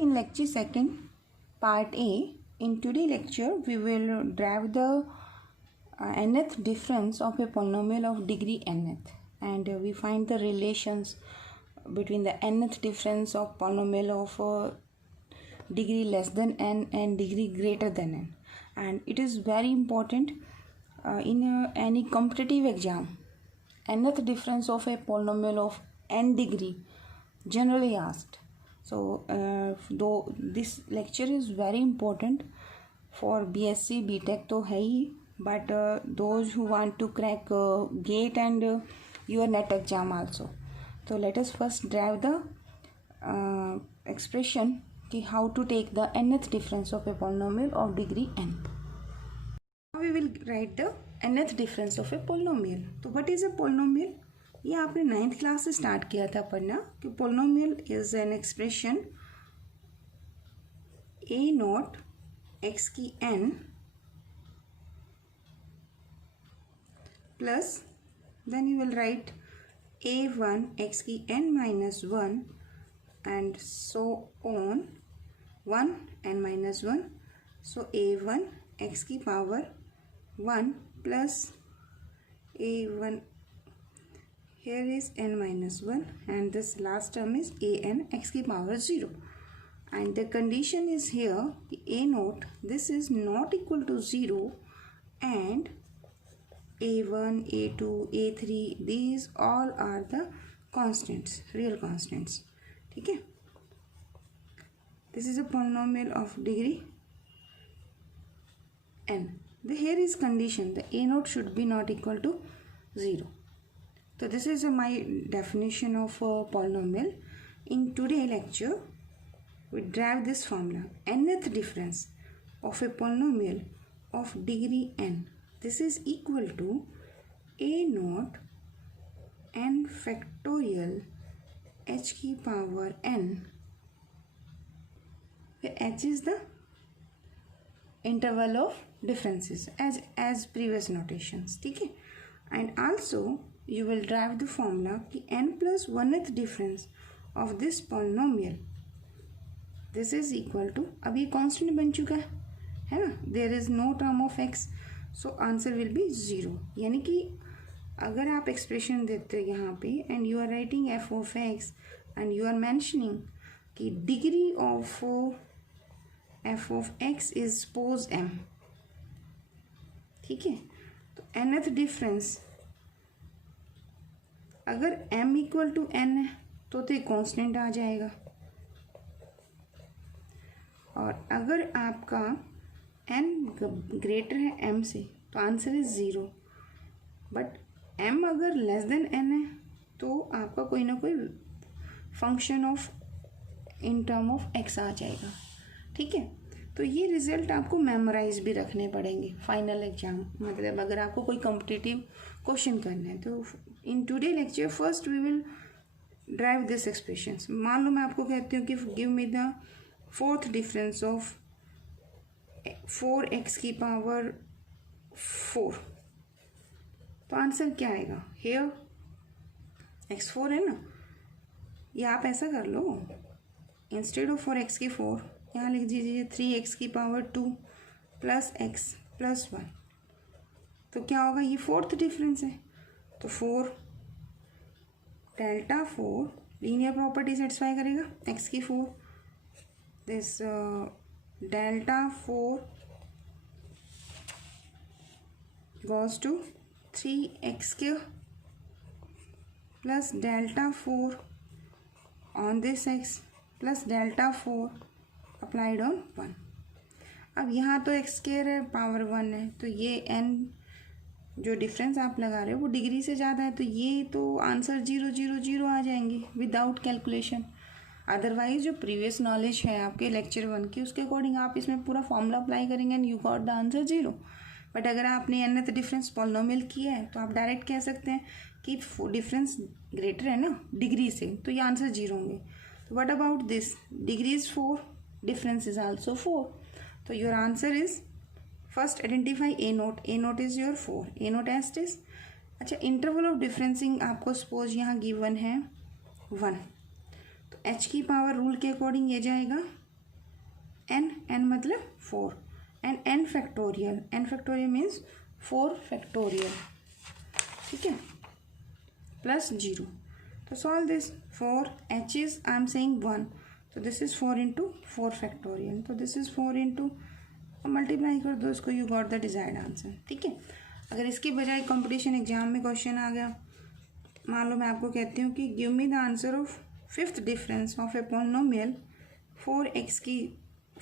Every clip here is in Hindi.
in lecture second, part A. In today's lecture, we will derive the nth difference of a polynomial of degree nth, and we find the relations between the nth difference of polynomial of degree less than n and degree greater than n. And it is very important in any competitive exam. Nth difference of a polynomial of n degree generally asked. So though this lecture is very important for BSc BTech तो है ही, but those who want to crack GATE and your NET exam also. So let us first derive the expression कि how to take the nth difference of a polynomial of degree n. Now we will write the nth difference of a polynomial. तो what is a polynomial? ये आपने 9th क्लास से स्टार्ट किया था पढ़ना कि polynomial is an expression a nought x की n plus then you will write a1 x की n minus 1 and so on 1 n minus 1 so a1 x की power 1 plus a1 here is n minus 1 and this last term is a n x की power 0 and the condition is here a naught this is not equal to 0 and a1 a2 a3 these all are the constants, real constants. ठीक है, this is a polynomial of degree n. Here is condition the a naught should be not equal to 0. So this is my definition of a polynomial. In today's lecture, we derive this formula. Nth difference of a polynomial of degree n. This is equal to a naught n factorial h की power n, where h is the interval of differences as previous notations. ठीक है, and also you will derive the formula कि n plus 1th difference of this polynomial this is equal to, अब ये constant बन चुका है ना, there is no term of x so answer will be 0. यानी कि अगर आप expression देते हो यहाँ पे and you are writing f of x and you are mentioning कि degree of f of x is suppose m. ठीक है, तो nth difference अगर m इक्वल टू n है तो ये कांस्टेंट आ जाएगा और अगर आपका n ग्रेटर है m से तो आंसर इज 0 बट m अगर लेस देन n है तो आपका कोई ना कोई function of in term of x आ जाएगा. ठीक है, तो ये रिजल्ट आपको मेमोराइज भी रखने पड़ेंगे फाइनल एग्जाम, मतलब अगर आपको कोई कॉम्पिटिटिव क्वेश्चन करना है तो in today lecture first we will derive this expressions. मान लो मैं आपको कहती हूँ कि give me the fourth difference of 4x की पावर 4 तो आंसर क्या आएगा? हेयर x4 है ना, ये आप ऐसा कर लो इंस्टेड ऑफ 4x की 4 यहाँ लिख दीजिए 3x की पावर 2 प्लस x प्लस 1 तो क्या होगा? ये फोर्थ डिफरेंस है तो 4 डेल्टा 4 लीनियर प्रॉपर्टी सेटिस्फाई करेगा x की 4 this delta 4 goes to 3x cube plus delta 4 on this x plus delta 4 applied on 1. अब यहाँ तो x स्क्वायर है पावर 1 है तो ये n जो डिफरेंस आप लगा रहे हो वो डिग्री से ज़्यादा है तो ये तो आंसर 0 0 0 आ जाएंगे विदाउट कैलकुलेशन. अदरवाइज जो प्रीवियस नॉलेज है आपके लेक्चर 1 की उसके अकॉर्डिंग आप इसमें पूरा फॉर्मूला अप्लाई करेंगे and you got the answer 0. But अगर आपने nth डिफरेंस पॉलिनोमियल किया है तो आप डायरेक्ट कह सकते हैं कि डिफरेंस ग्रेटर है ना डिग्री से तो ये आंसर 0 होंगे. तो what about this? Degree is 4, difference is also 4 तो your answer is first identify a naught. A naught is your 4. A naught एस्ट इज अच्छा. इंटरवल ऑफ डिफरेंसिंग आपको सपोज यहाँ गिवन है 1 तो h की पावर रूल के अकॉर्डिंग ये जाएगा n मतलब 4 and n factorial means 4 factorial, ठीक है, प्लस 0. तो solve this. 4 h is I am saying 1, तो दिस इज 4 इंटू 4 फैक्टोरियल, तो दिस इज 4 इंटू, मल्टीप्लाई कर दो इसको, you got the desired answer. ठीक है. अगर इसके बजाय कंपटीशन एग्जाम में क्वेश्चन आ गया, मान लो मैं आपको कहती हूँ कि give me the answer of fifth difference of a polynomial 4x की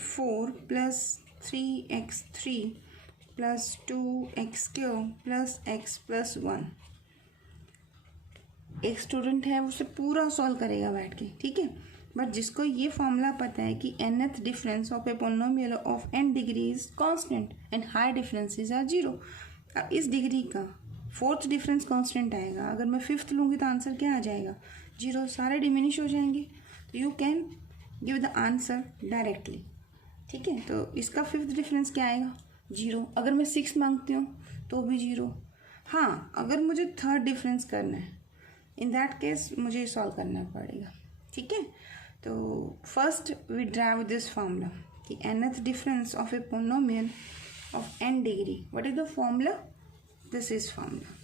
4 plus 3x3 plus 2x³ plus x plus 1. एक स्टूडेंट है उसे पूरा सॉल्व करेगा बैठ के, ठीक है, बट जिसको ये फॉर्मूला पता है कि nth difference of a polynomial of n degree is constant and high differences are 0. अब इस डिग्री का फोर्थ डिफरेंस कांस्टेंट आएगा, अगर मैं फिफ्थ लूँगी तो आंसर क्या आ जाएगा? 0. सारे डिमिनिश हो जाएंगे. तो you can give the answer directly. ठीक है. तो इसका फिफ्थ डिफरेंस क्या आएगा? 0. अगर मैं 6 मांगती हूँ तो भी 0. हाँ, अगर मुझे थर्ड डिफरेंस करना है, इन दैट केस मुझे सॉल्व करना पड़ेगा. ठीक है. तो first we derive this formula कि nth difference of a polynomial of n degree. What is the formula? This is formula.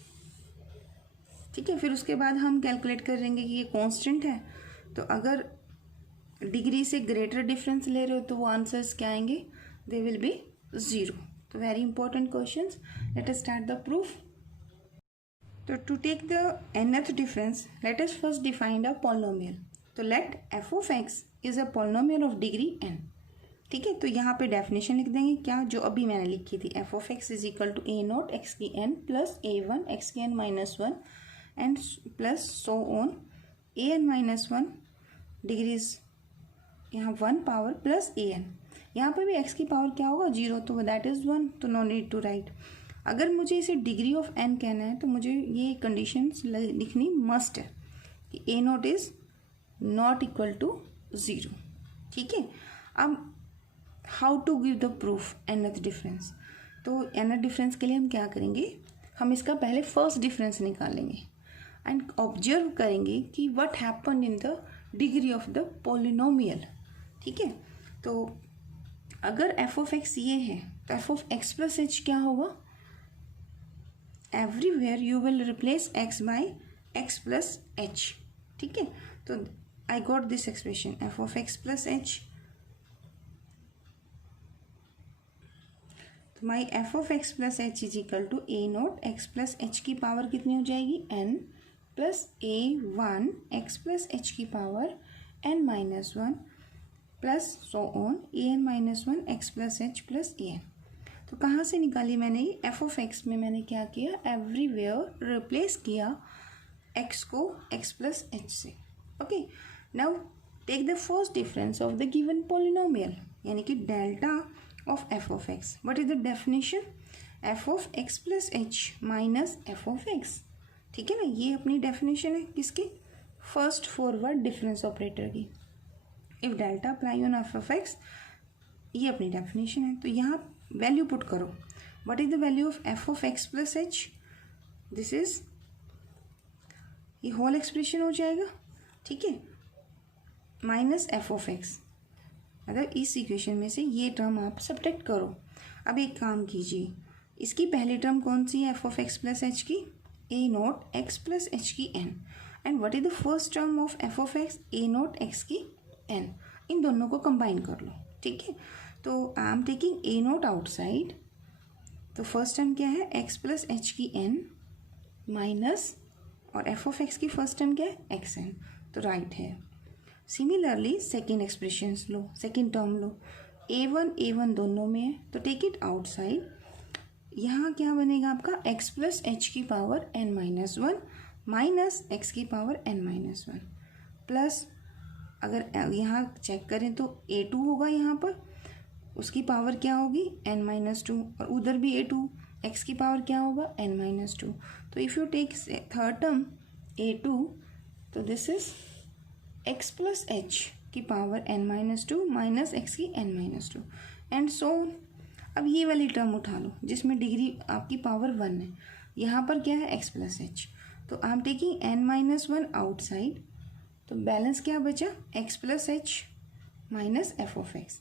ठीक है. फिर उसके बाद हम कैलकुलेट करेंगे कि ये कांस्टेंट है, तो अगर डिग्री से ग्रेटर डिफरेंस ले रहे हो तो वो आंसर्स क्या आएंगे? They will be 0. तो very important questions. Let us start the proof. तो to take the nth difference, let us first define the polynomial. तो let f of x is a polynomial of degree n. ठीक है. तो यहाँ पे डेफिनेशन लिख देंगे क्या, जो अभी मैंने लिखी थी. f of x is equal to a0 x की n प्लस a1 x की n minus 1 and plus so on an minus 1 degrees, यहाँ 1 पावर प्लस an. यहाँ पे भी x की पावर क्या होगा? 0. तो दैट इज 1. तो नो नीड टू राइट. अगर मुझे इसे डिग्री ऑफ n कहना है तो मुझे ये कंडीशंस लिखनी मस्ट है कि a0 is not equal to 0. ठीक है. अब how to give the proof nth difference. तो nth डिफरेंस के लिए हम क्या करेंगे, हम इसका पहले फर्स्ट डिफरेंस निकालेंगे एंड ऑब्जर्व करेंगे कि what happen in the degree of the polynomial. ठीक है. तो अगर f of x ये है तो f of x plus h क्या होगा? Everywhere you will replace x by x plus h. ठीक है. तो I got this expression f of x plus h. तो my f of x plus h is equal to a note x plus h की पावर कितनी हो जाएगी? n plus a1 x plus h की power n minus 1 plus so on a n minus 1 x plus h plus a n. तो कहाँ से निकाली मैंने ये? f of x में मैंने क्या किया? एवरीवेयर रिप्लेस किया x को x प्लस h से. Okay. Now take the first difference of the given polynomial, यानी कि delta of f of x. What is the definition? f of x plus h minus f of x. ठीक है ना. ये अपनी definition है किसकी? फर्स्ट फॉरवर्ड डिफरेंस ऑपरेटर की. If delta apply on f of x, ये अपनी definition है. तो यहाँ वैल्यू पुट करो. What is the value of f of x plus h? This is, ये होल एक्सप्रेशन हो जाएगा. ठीक है. माइनस एफ ऑफ एक्स, मतलब इस इक्वेशन में से ये टर्म आप सब्ट्रैक्ट करो. अब एक काम कीजिए, इसकी पहली टर्म कौन सी है? F of X plus H की A nought X plus H की N. And what is the first term of F of X? A nought X की एन. इन दोनों को कंबाइन कर लो. ठीक है. तो I am taking A nought outside. तो फर्स्ट टर्म क्या है? एक्स प्लस एच की एन माइनस, और एफ ऑफ एक्स की फर्स्ट टर्म क्या है? X N. तो राइट है. सिमिलरली सेकेंड एक्सप्रेशंस लो, सेकेंड टर्म लो. a1 दोनों में है तो टेक इट आउटसाइड. यहाँ क्या बनेगा आपका? x प्लस एच की power n minus 1 minus x की पावर n माइनस 1 प्लस, अगर यहाँ चेक करें तो a2 होगा यहाँ पर, उसकी पावर क्या होगी? n माइनस 2, और उधर भी a2, x की पावर क्या होगा? n minus 2. तो if you take third term a2, तो this is x plus H की power n minus 2 minus x की n माइनस 2 एंड सो. अब ये वाली टर्म उठा लो जिसमें डिग्री आपकी पावर 1 है. यहाँ पर क्या है? x plus h. तो I am taking n minus 1 outside. तो बैलेंस क्या बचा? x plus h minus f of x.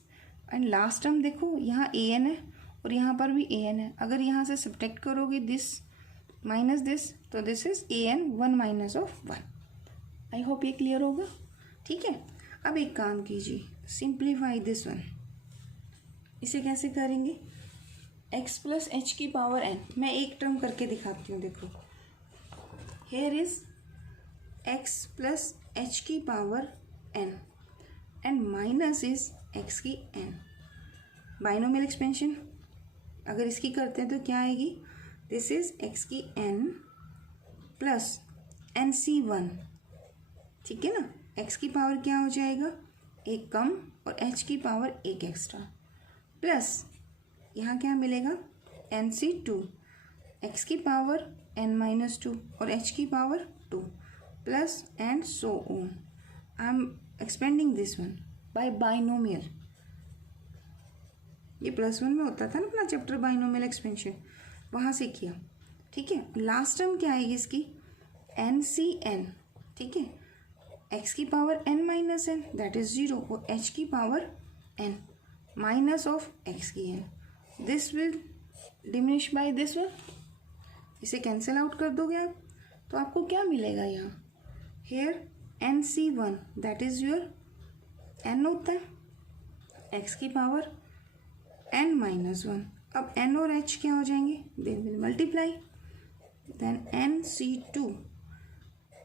And last term देखो यहाँ ए एन है और यहाँ पर भी ए एन है। अगर यहाँ से सब्ट्रैक्ट करोगे दिस माइनस दिस, तो this is A N 1 minus of 1। I hope ये क्लियर होगा। ठीक है, अब एक काम कीजिए, सिंप्लीफाई दिस वन। इसे कैसे करेंगे, x प्लस एच की पावर n। मैं एक टर्म करके दिखाती हूँ। देखो, here is x plus H की power n and minus is x की n। बाइनोमियल एक्सपेंशन अगर इसकी करते हैं तो क्या आएगी, दिस इज x की n प्लस nc1। ठीक है ना, x की पावर क्या हो जाएगा, एक कम और h की पावर एक एक्स्ट्रा, प्लस यहाँ क्या मिलेगा nc2, x की पावर n माइनस 2 और h की power 2, plus and so on. I am expanding this one by binomial. ये +1 में होता था ना अपना चैप्टर बाइनोमियल एक्सपेंशन, वहाँ से किया। ठीक है, लास्ट टर्म क्या आएगी इसकी, NCN। ठीक है, x की power n minus n that is 0 और h की power n minus of x की n। This will diminish by this one. इसे कैंसिल आउट कर दोगे आप तो आपको क्या मिलेगा यहाँ, here NC1 that is your n होता है x की पावर n माइनस 1। अब n और h क्या हो जाएंगे, they will multiply, then NC2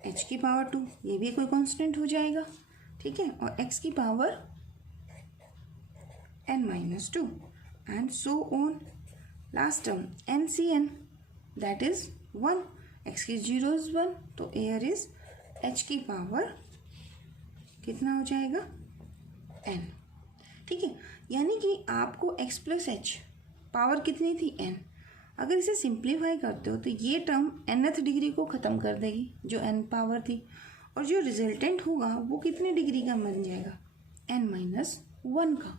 h की पावर 2, ये भी कोई कांस्टेंट हो जाएगा। ठीक है, और x की power n minus 2 and so on. Last term NCN that is 1, x की 0 इज 1, तो एयर इज h की पावर कितना हो जाएगा, n। ठीक है, यानी कि आपको x प्लस एच पावर कितनी थी, n। अगर इसे सिंप्लीफाई करते हो तो ये टर्म nth डिग्री को ख़त्म कर देगी जो n पावर थी, और जो रिजल्टेंट होगा वो कितने डिग्री का बन जाएगा, n माइनस 1 का।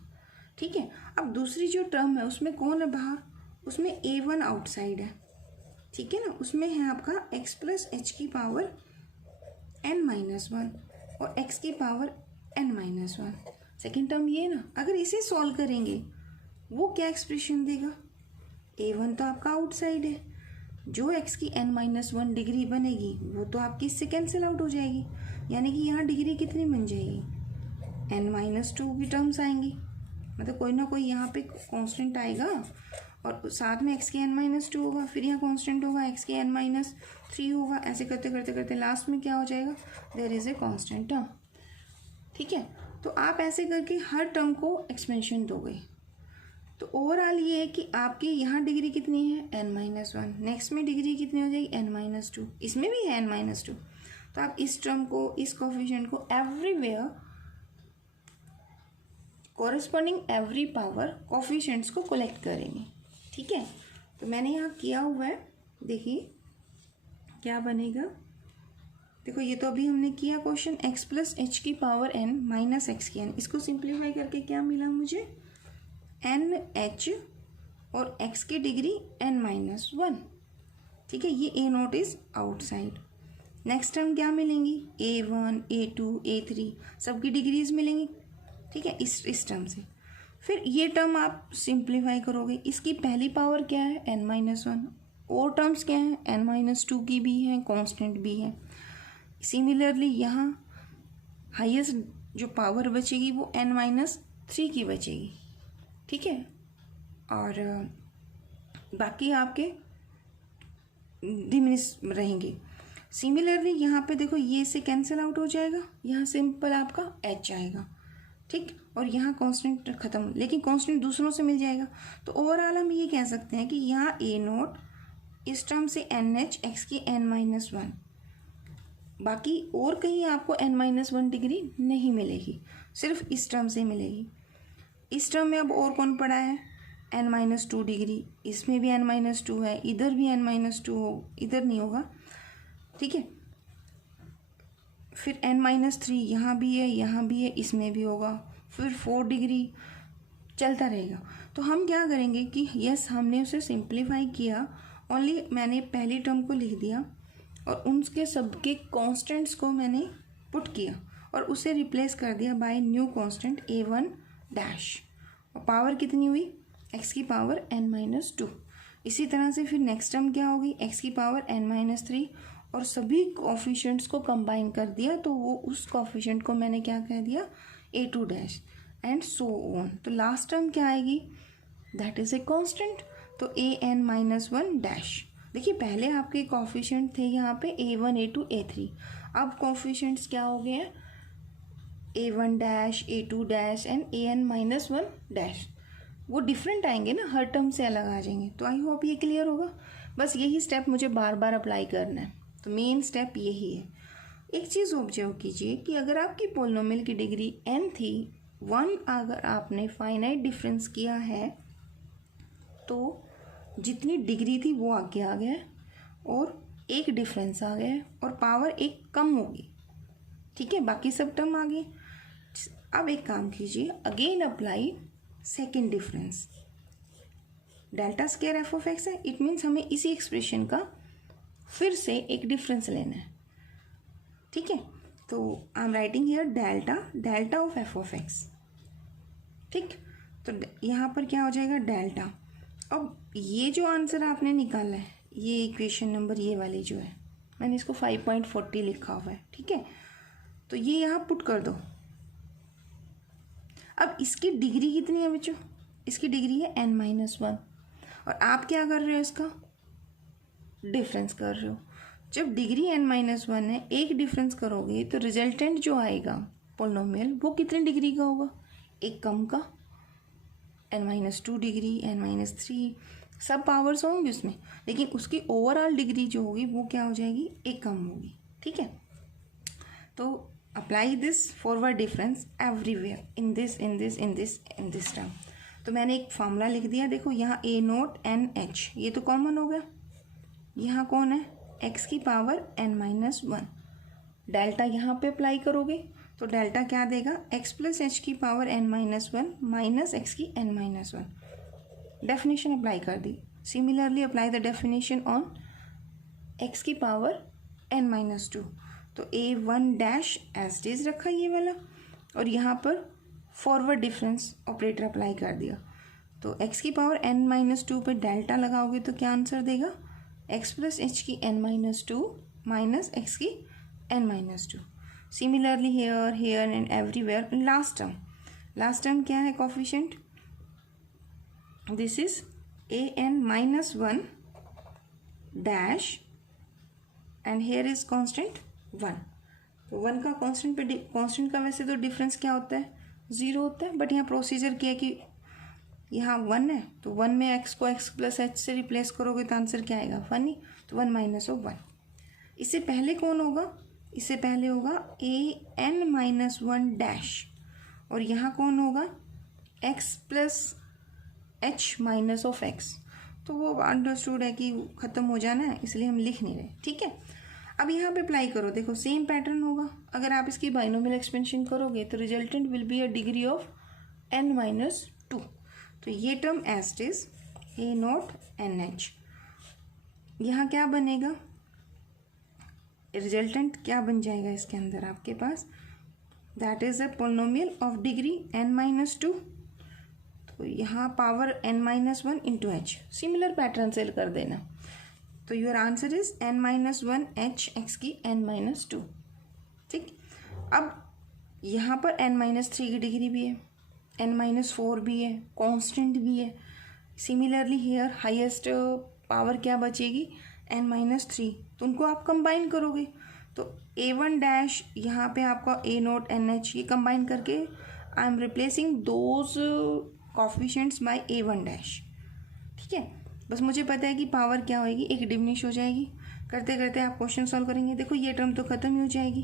ठीक है, अब दूसरी जो टर्म है उसमें कौन है बाहर, उसमें a1 आउटसाइड है। ठीक है ना, उसमें है आपका x प्लस एच की पावर n माइनस 1 और x की power n minus 1। Second term ये ना, अगर इसे सॉल्व करेंगे वो क्या एक्सप्रेशन देगा, a1 तो आपका आउटसाइड है, जो x की n माइनस 1 डिग्री बनेगी वो तो आपकी इससे कैंसिल आउट हो जाएगी, यानी कि यहाँ डिग्री कितनी बन जाएगी, n माइनस 2 की टर्म्स आएंगी, मतलब कोई ना कोई यहाँ पे कांस्टेंट आएगा और साथ में x की n माइनस 2 होगा, फिर यहाँ कांस्टेंट होगा x की n माइनस 3 होगा। ऐसे करते करते करते लास्ट में क्या हो जाएगा, there is a constant term. ठीक है, तो आप ऐसे करके हर टर्म को एक्सपेंशन दोगे। तो ओवरऑल ये है कि आपकी यहाँ डिग्री कितनी है, n माइनस 1, नेक्स्ट में डिग्री कितनी हो जाएगी, n माइनस 2, इसमें भी है n माइनस 2। तो आप इस टर्म को, इस कोफिशिएंट को everywhere corresponding every power coefficients को कलेक्ट करेंगे। ठीक है, तो मैंने यहाँ किया हुआ है, देखिए क्या बनेगा। देखो ये तो अभी हमने किया क्वेश्चन, x प्लस एच की पावर n माइनस एक्स की n। इसको सिंप्लीफाई करके क्या मिला मुझे, एन एच और x की डिग्री n माइनस 1। ठीक है, ये a0 is outside. Next term क्या मिलेंगी, a1 a2 a3 सबकी डिग्रीज मिलेंगी। ठीक है, इस टर्म से फिर ये टर्म आप सिंप्लीफाई करोगे, इसकी पहली पावर क्या है, n माइनस 1, और टर्म्स क्या हैं, n माइनस 2 की भी है, कांस्टेंट भी है। सिमिलरली यहाँ हाईएस्ट जो पावर बचेगी वो n माइनस 3 की बचेगी। ठीक है, और बाकी आपके डिमिनिश रहेंगे। सिमिलरली यहाँ पे देखो ये से कैंसिल आउट हो जाएगा, यहाँ सिंपल आपका h आएगा। ठीक, और यहाँ कांस्टेंट खत्म, लेकिन कांस्टेंट दूसरों से मिल जाएगा। तो ओवरऑल हम ये कह सकते हैं कि यहाँ a0 इस टर्म से NH x की n माइनस 1, बाकी और कहीं आपको n माइनस 1 डिग्री नहीं मिलेगी, सिर्फ इस टर्म से मिलेगी। इस टर्म में अब और कौन पड़ा है, n माइनस 2 डिग्री, इसमें भी n माइनस 2 है, इधर भी n माइनस 2 हो, इधर नहीं होगा। ठीक है, फिर n माइनस 3 यहाँ भी है, यहाँ भी है, इसमें भी होगा, फिर 4 डिग्री चलता रहेगा। तो हम क्या करेंगे कि यस हमने उसे सिंप्लीफाई किया, ओनली मैंने पहली टर्म को लिख दिया और उनके सबके कांस्टेंट्स को मैंने पुट किया और उसे रिप्लेस कर दिया by new constant a1 dash, और पावर कितनी हुई, x की पावर n-2। इसी तरह से फिर नेक्स्ट टर्म क्या होगी, x की पावर n-3, और सभी कोफिशिएंट्स को कंबाइन कर दिया तो वो उस कोफिशिएंट को मैंने क्या कह दिया, a2 dash and so on. तो लास्ट टर्म क्या आएगी, दैट इज ए कांस्टेंट, तो an-1 डैश। देखिए पहले आपके कोफिशिएंट थे यहाँ पे a1 a2 a3, अब कोफिशिएंट्स क्या हो गए हैं, a1 dash a2 dash and an-1 dash. वो डिफरेंट आएंगे ना, हर टर्म से अलग आ जाएंगे। तो आई होप ये क्लियर होगा। बस यही स्टेप मुझे बार बार अप्लाई करना है, तो मेन स्टेप यही है। एक चीज़ ऑब्जर्व कीजिए कि अगर आपकी पोलिनोमियल की डिग्री n थी 1, अगर आपने फाइनाइट डिफरेंस किया है तो जितनी डिग्री थी वो आगे आ गया और एक डिफरेंस आ गया और पावर एक कम होगी, ठीक है, बाकी सब टर्म आ गए। अब एक काम कीजिए, again apply second difference. Delta square F of x है, इट मीन्स हमें इसी एक्सप्रेशन का फिर से एक डिफरेंस लेना है, ठीक है। तो I am writing here delta of F of x, ठीक। तो यहाँ पर क्या हो जाएगा, डेल्टा। अब ये जो आंसर आपने निकाला है, ये इक्वेशन नंबर ये वाली जो है, मैंने इसको 5.40 लिखा हुआ है, ठीक है। तो ये यहाँ पुट कर दो। अब इसकी डिग्री कितनी है बच्चों, इसकी डिग्री है n-1, और आप क्या कर रहे हो, इसका डिफरेंस कर रहे हो। जब डिग्री n-1 है, एक डिफरेंस करोगे तो रिजल्टेंट जो आएगा पोलिनोमियल वो कितनी डिग्री का होगा, एक कम का, n-2 डिग्री, n-3, सब पावर्स होंगे उसमें, लेकिन उसकी ओवरऑल डिग्री जो होगी वो क्या हो जाएगी, एक कम होगी, ठीक है। तो apply this forward difference everywhere in this term. तो मैंने एक फॉर्मूला लिख दिया, देखो यहाँ a0 ये तो कॉमन हो गया, यहाँ कौन है, x की पावर n-1, डेल्टा यहाँ पे अप्लाई करोगे तो डेल्टा क्या देगा, x प्लस h की पावर n-1 माइनस x की n-1। डेफिनेशन अप्लाई कर दी। Similarly apply the definition on x की पावर n-2। तो a1 डैश एज इज रखा ये वाला, और यहाँ पर फॉरवर्ड डिफरेंस ऑपरेटर अप्लाई कर दिया। तो x की पावर n-2 पे डेल्टा लगाओगे तो क्या आंसर देगा, x प्लस h की n-2 माइनस x की n-2। Similarly here and everywhere. Last term क्या है coefficient, this is an-1 dash and here is constant 1। तो 1 का कांस्टेंट का वैसे तो डिफरेंस क्या होता है, 0 होता है, बट यहाँ प्रोसीजर क्या है कि यहाँ 1 है तो 1 में x को x प्लस h से रिप्लेस करोगे तो आंसर क्या आएगा, 1 ही, तो 1 माइनस ऑफ 1। इससे पहले कौन होगा, इससे पहले होगा an-1 डैश, और यहाँ कौन होगा, x plus h minus of x। तो वो अंडरस्टूड है कि ख़त्म हो जाना है, इसलिए हम लिख नहीं रहे, ठीक है। अब यहाँ पे अप्लाई करो, देखो सेम पैटर्न होगा। अगर आप इसकी बाइनोमियल एक्सपेंशन करोगे तो resultant will be a degree of n-2। तो ये term as it is a0 NH। यहाँ क्या बनेगा, रिजल्टेंट क्या बन जाएगा इसके अंदर आपके पास, that is a polynomial of degree n-2। तो यहाँ power n-1 into h, similar pattern से कर देना। तो your answer is n-1 h x की n-2, ठीक। अब यहाँ पर n-3 की डिग्री भी है, n-4 भी है, कांस्टेंट भी है। सिमिलरली हेयर हाईएस्ट पावर क्या बचेगी, n-3, तो उनको आप कंबाइन करोगे तो a1 डैश, यहाँ पे आपका a0 NH, ये कंबाइन करके I am replacing those coefficients by a1 dash, ठीक है। बस मुझे पता है कि पावर क्या होगी, एक डिमिनिश हो जाएगी। करते करते आप क्वेश्चन सॉल्व करेंगे, देखो ये टर्म तो ख़त्म ही हो जाएगी,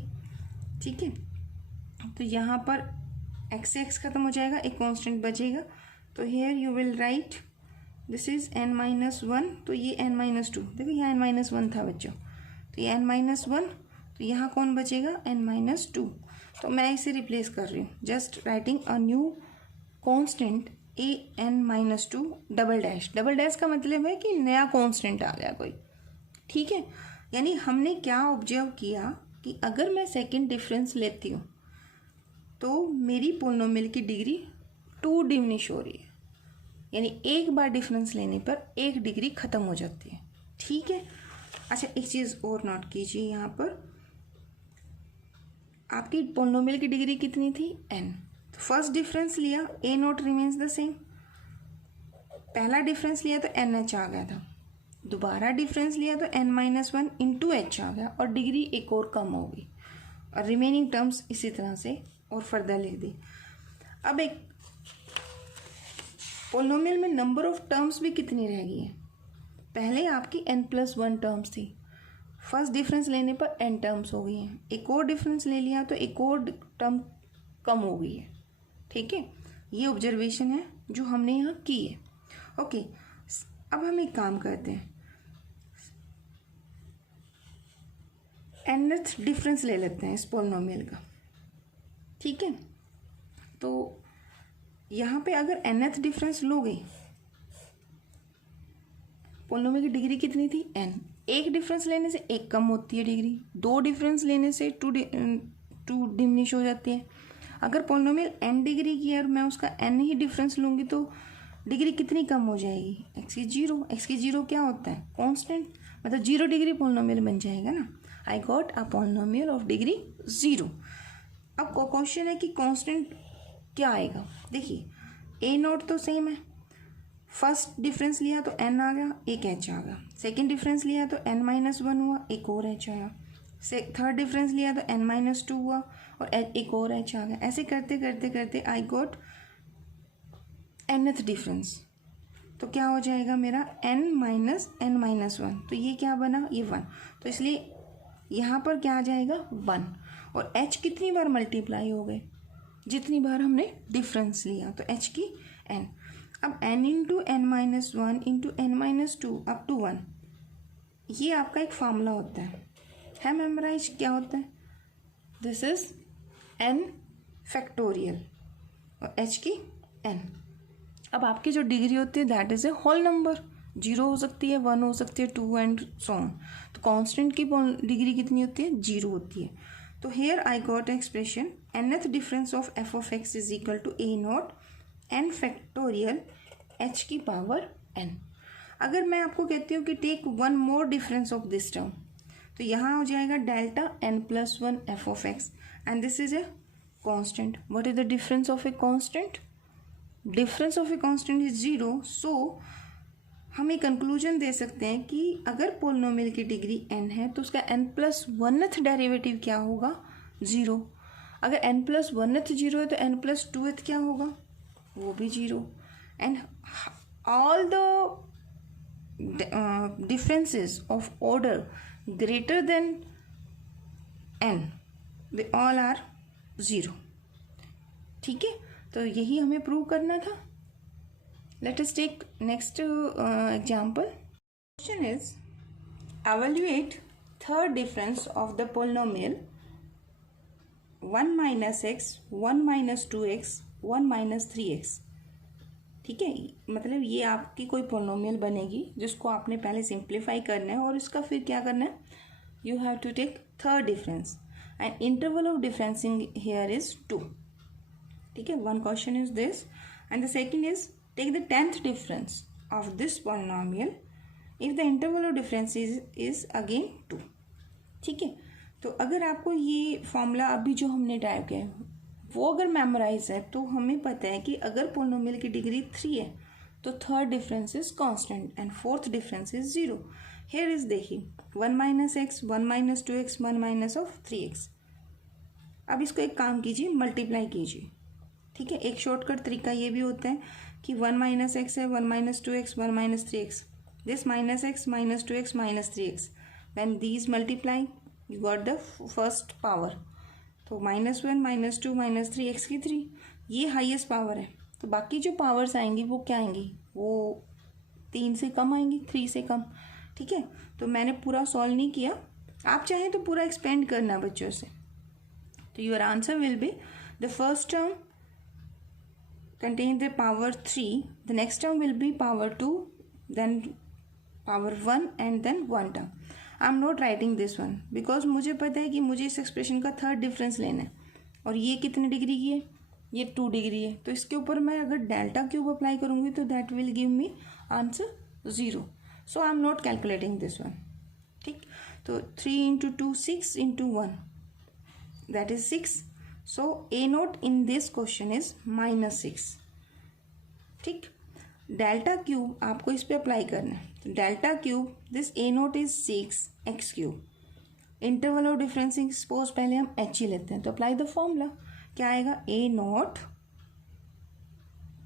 ठीक है। तो यहाँ पर x से x खत्म हो जाएगा, एक कांस्टेंट बचेगा। तो here you will write this is n-1, तो ये n-2, देखो यहाँ n-1 था बच्चों, तो ये n-1, तो यहाँ कौन बचेगा, n-2। तो मैं इसे रिप्लेस कर रही हूँ, just writing a new constant an-2 double dash का मतलब है कि नया कांस्टेंट आ गया कोई, ठीक है। यानी हमने क्या ऑब्जर्व किया कि अगर मैं सेकंड डिफरेंस लेती हूँ तो मेरी पोलिनोमियल की डिग्री 2 डिमिनिश हो रही है, यानी एक बार डिफरेंस लेने पर 1 डिग्री ख़त्म हो जाती है। ठीक है। अच्छा, एक चीज़ और नोट कीजिए, यहाँ पर आपकी पोलिनोमियल की डिग्री कितनी थी? n। तो फर्स्ट डिफरेंस लिया, a not remains the same. पहला डिफरेंस लिया तो NH आ गया था, दोबारा डिफरेंस लिया तो n-1 इंटू एच आ गया और डिग्री एक और कम हो गई, और रिमेनिंग टर्म्स इसी तरह से और फर्दर लिख दी। अब एक पोलिनोमियल में नंबर ऑफ टर्म्स भी कितनी रह गई है? पहले आपकी n+1 टर्म्स थी, फर्स्ट डिफरेंस लेने पर n टर्म्स हो गई हैं, एक और डिफरेंस ले लिया तो एक और टर्म कम हो गई है। ठीक है, ये ऑब्जर्वेशन है जो हमने यहाँ की है। ओके, अब हम एक काम करते हैं, nth डिफरेंस ले लेते हैं इस पोलिनोमियल का। ठीक है, तो यहाँ पे अगर nth डिफरेंस लोगे, पोलिनोमियल की डिग्री कितनी थी? n। एक डिफरेंस लेने से एक कम होती है डिग्री, 2 डिफरेंस लेने से 2 डिमिनिश हो जाती है। अगर पोलिनोमियल n डिग्री की है और मैं उसका n ही डिफरेंस लूँगी तो डिग्री कितनी कम हो जाएगी? x की 0। x की 0 क्या होता है? कांस्टेंट, मतलब 0 डिग्री पोलिनोमियल बन जाएगा ना। I got a polynomial of degree 0। अब क्वेश्चन है कि कांस्टेंट क्या आएगा। देखिए, a नॉट तो सेम है, फर्स्ट डिफरेंस लिया तो n आ गया, एक h आ गया। सेकेंड डिफरेंस लिया तो n-1 हुआ, एक और h आया। थर्ड डिफरेंस लिया तो n-2 हुआ और एक और h आ गया। ऐसे करते करते करते आई गॉट nth डिफरेंस। तो क्या हो जाएगा मेरा? n-1। तो ये क्या बना? ये 1। तो इसलिए यहाँ पर क्या आ जाएगा? 1। और h कितनी बार मल्टीप्लाई हो गए? जितनी बार हमने डिफरेंस लिया, तो h की n। अब n into n-1 into n-2 up to 1, ये आपका एक फार्मूला होता है मेमोराइज? क्या होता है? दिस इज n फैक्टोरियल और h की n। अब आपकी जो डिग्री होती है that is a whole number, 0 हो सकती है, 1 हो सकती है, 2 एंड सो ऑन। तो कांस्टेंट की डिग्री कितनी होती है? 0 होती है। तो here I got expression nth difference of f of x is equal to a naught n factorial h की पावर n। अगर मैं आपको कहती हूँ कि take one more difference of this term, तो यहाँ हो जाएगा delta n+1 f of x and this is a constant. What is the difference of a constant? Difference of a constant is 0। सो हम एक कंक्लूजन दे सकते हैं कि अगर पोलिनोमियल की डिग्री n है तो उसका n+1th डेरिवेटिव क्या होगा? 0। अगर n+1th 0 है तो n+2th क्या होगा? वो भी 0। And all the differences of order greater than n, they all are 0। ठीक है, तो यही हमें प्रूव करना था। Let us take next example. Question is, evaluate third difference of the polynomial 1 minus x, 1 minus 2x, 1 minus 3x। ठीक है, मतलब ये आपकी कोई पोलिनोमियल बनेगी जिसको आपने पहले सिंप्लीफाई करना है और इसका फिर क्या करना है? You have to take third difference and interval of differencing here is 2। ठीक है, one question is this and the second is take the 10th difference of this polynomial if the interval of difference is again 2। ठीक है, तो अगर आपको ये फॉर्मूला अभी जो हमने टाइप किया है वो अगर मेमोराइज है तो हमें पता है कि अगर पोलिनोमियल की डिग्री 3 है तो third difference is constant and fourth difference is 0। Here is देखिए 1 minus x, 1 minus 2x, 1 minus of 3x। अब इसको एक काम कीजिए, मल्टीप्लाई कीजिए। ठीक है, एक शॉर्टकट तरीका ये भी होता है कि 1 माइनस एक्स है, 1 minus 2x, 1 minus 3x, this minus x minus 2x minus 3x, when these multiply you got the first power. तो -1 -2 -3 x की 3, ये हाईएस्ट पावर है। तो बाकी जो पावर्स आएंगी वो क्या आएंगी? वो 3 से कम आएंगी, 3 से कम। ठीक है, तो मैंने पूरा सॉल्व नहीं किया, आप चाहें तो पूरा एक्सपेंड करना बच्चों से। तो your answer will be the first term contain the power 3, the next term will be power 2, then power 1 and then 1 term. I am not writing this one because मुझे पता है कि मुझे इस एक्सप्रेशन का थर्ड डिफरेंस लेना है और ये कितने डिग्री की है? ये 2 डिग्री है, तो इसके ऊपर मैं अगर डेल्टा क्यूब अप्लाई करूँगी तो that will give me answer 0. So I am not calculating this one. ठीक, तो 3 into 2 6 into 1 that is 6. So A note in this question is -6. ठीक, डेल्टा क्यूब आपको इस पे अप्लाई करना है. तो delta cube this a naught is 6 x cube. Interval of differencing suppose पहले हम एच ही लेते हैं, तो अप्लाई द फॉर्मूला. क्या आएगा? ए नॉट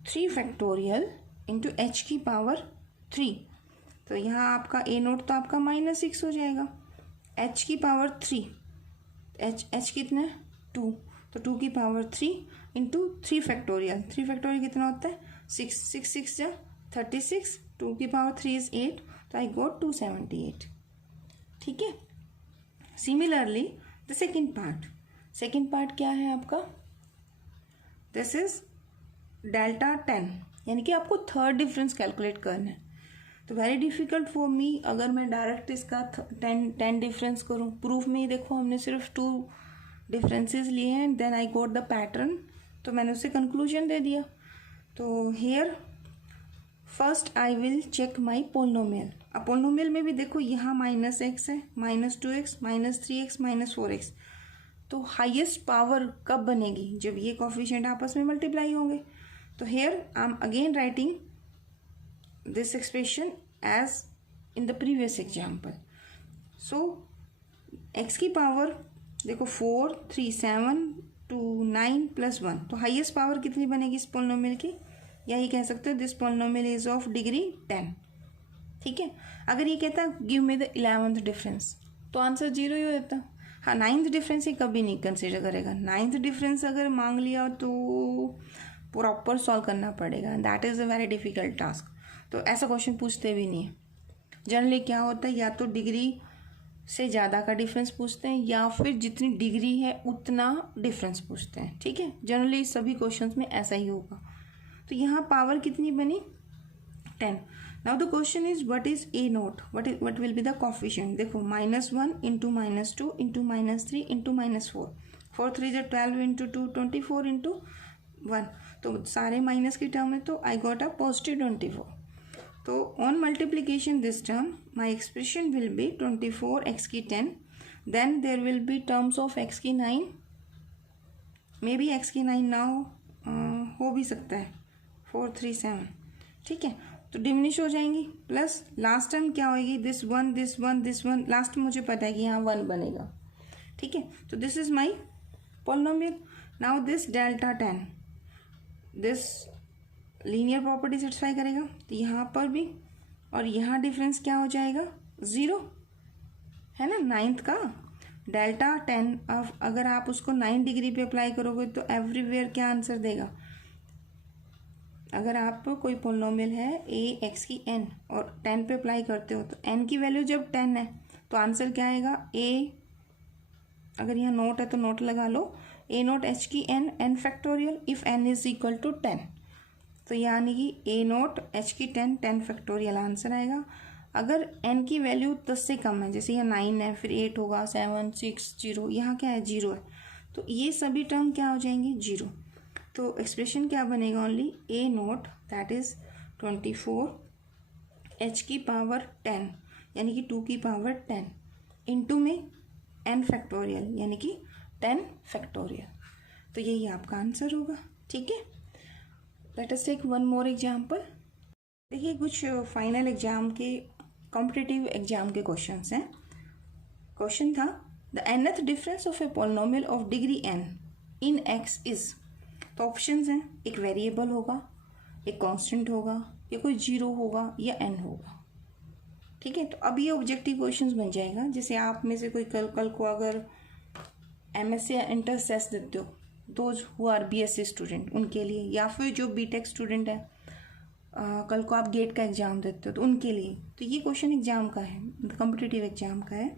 3 फैक्टोरियल इंटू एच की पावर 3. तो यहाँ आपका ए नोट तो आपका -6 हो जाएगा. एच की पावर 3, एच कितना है 2, तो 2 की पावर 3 इंटू 3 फैक्टोरियल. 3 फैक्टोरियल कितना होता है 6, 6 6 जा 36, 2 की पावर 3 इज 8, तो आई गॉट 278. ठीक है. सिमिलरली द सेकेंड पार्ट क्या है आपका? दिस इज डेल्टा 10, यानी कि आपको थर्ड डिफरेंस कैलकुलेट करना है. तो वेरी डिफिकल्ट फॉर मी अगर मैं डायरेक्ट इसका 10 डिफरेंस करूँ. प्रूफ में ही देखो हमने सिर्फ 2 डिफरेंसेस लिए हैं, then I got the pattern, तो मैंने उससे कंक्लूजन दे दिया. तो here first I will check my polynomial. अब पोलिनोमियल में भी देखो यहाँ -x है, -2x, -3x, -4x. तो हाईएस्ट पावर कब बनेगी? जब ये कोफिशिएंट आपस में मल्टीप्लाई होंगे. तो here I am again writing this expression as in the previous example. So x की पावर देखो 4, 3, 7, 2, 9 + 1. तो हाईएस्ट पावर कितनी बनेगी इस पोलिनोमियल की? यही कह सकते हो this polynomial is of degree 10. ठीक है. अगर ये कहता give me the 11th difference, तो आंसर 0 ही हो जाता. हाँ, 9th डिफरेंस ही कभी नहीं कंसिडर करेगा. 9th डिफरेंस अगर मांग लिया तो प्रॉपर सॉल्व करना पड़ेगा. That is a very difficult task. तो ऐसा क्वेश्चन पूछते भी नहीं है. जनरली क्या होता है, या तो डिग्री से ज़्यादा का डिफरेंस पूछते हैं या फिर जितनी डिग्री है उतना डिफरेंस पूछते हैं. ठीक है, जनरली सभी क्वेश्चंस में ऐसा ही होगा. तो यहाँ पावर कितनी बनी? 10. Now the question is what is a note, what will be the coefficient. देखो -1 into -2 into -3 into -4. 4 3 = 12 into 2 24 into 1. तो सारे माइनस की टर्म है, तो आई गॉट अ पॉजिटिव 24. तो on multiplication this term my expression will be 24 x की 10. Then there will be terms of x की 9, मे बी x की 9 ना हो भी सकता है 4 3 7. ठीक है, तो डिमिनिश हो जाएंगी. प्लस लास्ट टर्म क्या होगी? This one. लास्ट मुझे पता है कि यहाँ 1 बनेगा. ठीक है, तो this is my polynomial. Now this delta 10, this linear property satisfy करेगा. तो यहाँ पर भी और यहाँ डिफरेंस क्या हो जाएगा? 0 है ना. 9th का डेल्टा 10, अब अगर आप उसको 9 डिग्री पे अप्लाई करोगे तो एवरीवेयर क्या आंसर देगा? अगर आप कोई पोलिनोमियल है a x की n और 10 पे अप्लाई करते हो तो n की वैल्यू जब 10 है तो आंसर क्या आएगा? a, अगर यहाँ नोट है तो नोट लगा लो, a नोट h की n factorial if n is equal to 10. तो यानी कि a नोट h की 10 फैक्टोरियल आंसर आएगा. अगर n की वैल्यू 10 से कम है, जैसे यहाँ 9 है, फिर 8 होगा, 7 6 0, यहाँ क्या है 0 है, तो ये सभी टर्म क्या हो जाएंगे? 0. तो एक्सप्रेशन क्या बनेगा? Only A note that is 24 h की पावर 10 यानी कि 2 की पावर 10 इंटू में n फैक्टोरियल यानी कि 10 फैक्टोरियल. तो यही आपका आंसर होगा. ठीक है. Let us take one more example. देखिए कुछ फाइनल एग्जाम के कॉम्पिटिटिव एग्जाम के क्वेश्चंस हैं. क्वेश्चन था the nth difference of a polynomial of degree n in x is. तो ऑप्शंस हैं, एक वेरिएबल होगा, एक कांस्टेंट होगा, या कोई 0 होगा या n होगा. ठीक है, तो अब ये ऑब्जेक्टिव क्वेश्चंस बन जाएगा. जैसे आप में से कोई कल को अगर MSc या इंटर सेस देते हो, those who are BSc student उनके लिए, या फिर जो बीटेक स्टूडेंट है कल को आप गेट का एग्ज़ाम देते हो तो उनके लिए. तो ये क्वेश्चन एग्जाम का है, कॉम्पिटिटिव एग्जाम का है.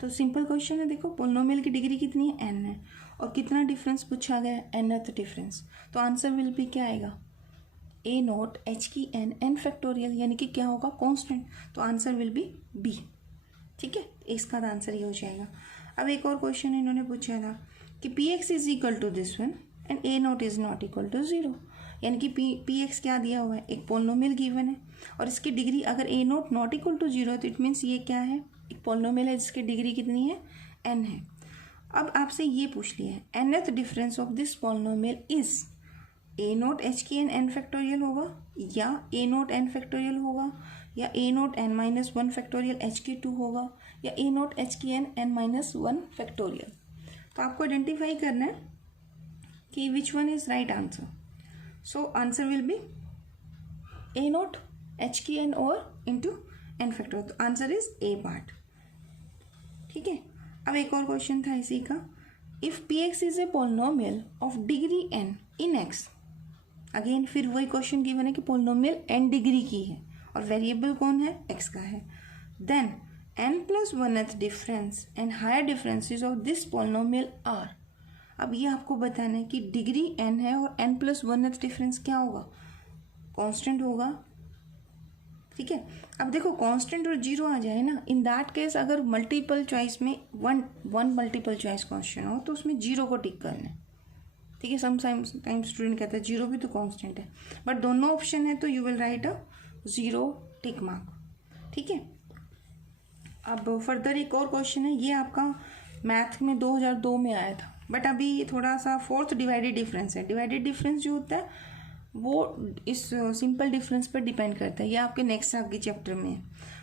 तो सिंपल क्वेश्चन है. देखो पोलिनोमियल की डिग्री कितनी है? n है, और कितना डिफरेंस पूछा गया है? nth difference. तो आंसर विल भी क्या आएगा? a नोट h की n फैक्टोरियल यानी कि क्या होगा? कांस्टेंट. तो आंसर विल बी b. ठीक है, इसका आंसर ये हो जाएगा. अब एक और क्वेश्चन इन्होंने पूछा था कि px is equal to this one. And a naught is not equal to 0। यानी कि पी एक्स क्या दिया हुआ है, एक पोलिनोमियल गिवन है और इसकी डिग्री अगर ए नॉट नॉट इक्वल टू 0 है तो इट मीन्स ये क्या है, एक पोलिनोमियल है जिसकी डिग्री कितनी है, n है। अब आपसे ये पूछ लिया है nth difference of this polynomial is a naught h की एन एन फैक्टोरियल होगा या ए नोट एन फैक्टोरियल होगा या a naught n minus one factorial h की 2 होगा या ए नोट एच की n n minus one factorial. तो आपको आइडेंटिफाई करना है कि which one is right answer. So answer will be a naught h की एन और इंटू एन फैक्टोरियल। तो आंसर इज ए पार्ट। ठीक है, अब एक और क्वेश्चन था इसी का, if P X is a polynomial of degree N in X. Again फिर वही क्वेश्चन गिवन है कि पोलिनोमियल एन डिग्री की है और वेरिएबल कौन है, एक्स का है। Then N plus oneth difference and higher differences of this polynomial are. अब ये आपको बताना है कि डिग्री एन है और एन प्लस वनथ डिफरेंस क्या होगा, कांस्टेंट होगा। ठीक है, अब देखो कांस्टेंट और जीरो आ जाए ना, इन दैट केस अगर मल्टीपल चॉइस में वन मल्टीपल चॉइस क्वेश्चन हो तो उसमें जीरो को टिक करना है। ठीक है, समटाइम्स स्टूडेंट कहता है जीरो भी तो कांस्टेंट है, बट दोनों ऑप्शन है तो you will right a zero tick mark. ठीक है, अब फर्दर एक और क्वेश्चन है, ये आपका मैथ में 2002 में आया था, बट अभी थोड़ा सा फोर्थ डिवाइडेड डिफरेंस है। डिवाइडेड डिफरेंस जो होता है वो इस सिंपल डिफरेंस पर डिपेंड करता है, ये आपके नेक्स्ट आगे चैप्टर में है,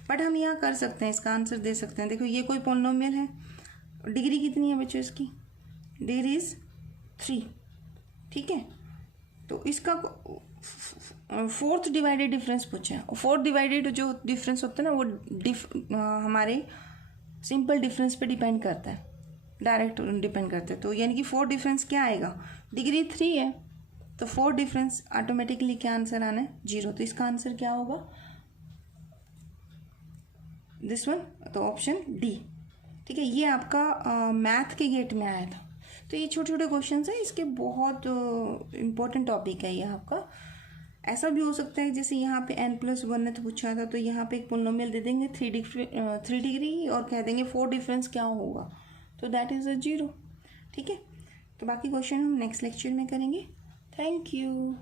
बट हम यहाँ कर सकते हैं, इसका आंसर दे सकते हैं। देखो ये कोई पॉलिनोमियल है, डिग्री कितनी है बच्चों इसकी, डिग्री इज 3। ठीक है, तो इसका फोर्थ डिवाइडेड डिफरेंस पूछा है, और फोर्थ डिवाइडेड जो डिफरेंस होता है ना वो हमारे सिंपल डिफरेंस पे डिपेंड करता है, डायरेक्ट डिपेंड करता है। तो यानी कि फोर्थ डिफरेंस क्या आएगा, डिग्री 3 है तो फोर्थ डिफरेंस ऑटोमेटिकली क्या आंसर आना है, 0। तो इसका आंसर क्या होगा, दिस वन, तो ऑप्शन डी। ठीक है, ये आपका मैथ के गेट में आया था। तो ये छोटे छोटे क्वेश्चन हैं, इसके बहुत इंपॉर्टेंट टॉपिक है ये आपका। ऐसा भी हो सकता है जैसे यहाँ पे n प्लस वन पूछा था, तो यहाँ पे एक पोलिनोमियल दे देंगे 3 डिग्री और कह देंगे 4 डिफरेंस क्या होगा, तो दैट इज़ अ 0। ठीक है, तो बाकी क्वेश्चन हम नेक्स्ट लेक्चर में करेंगे। Thank you.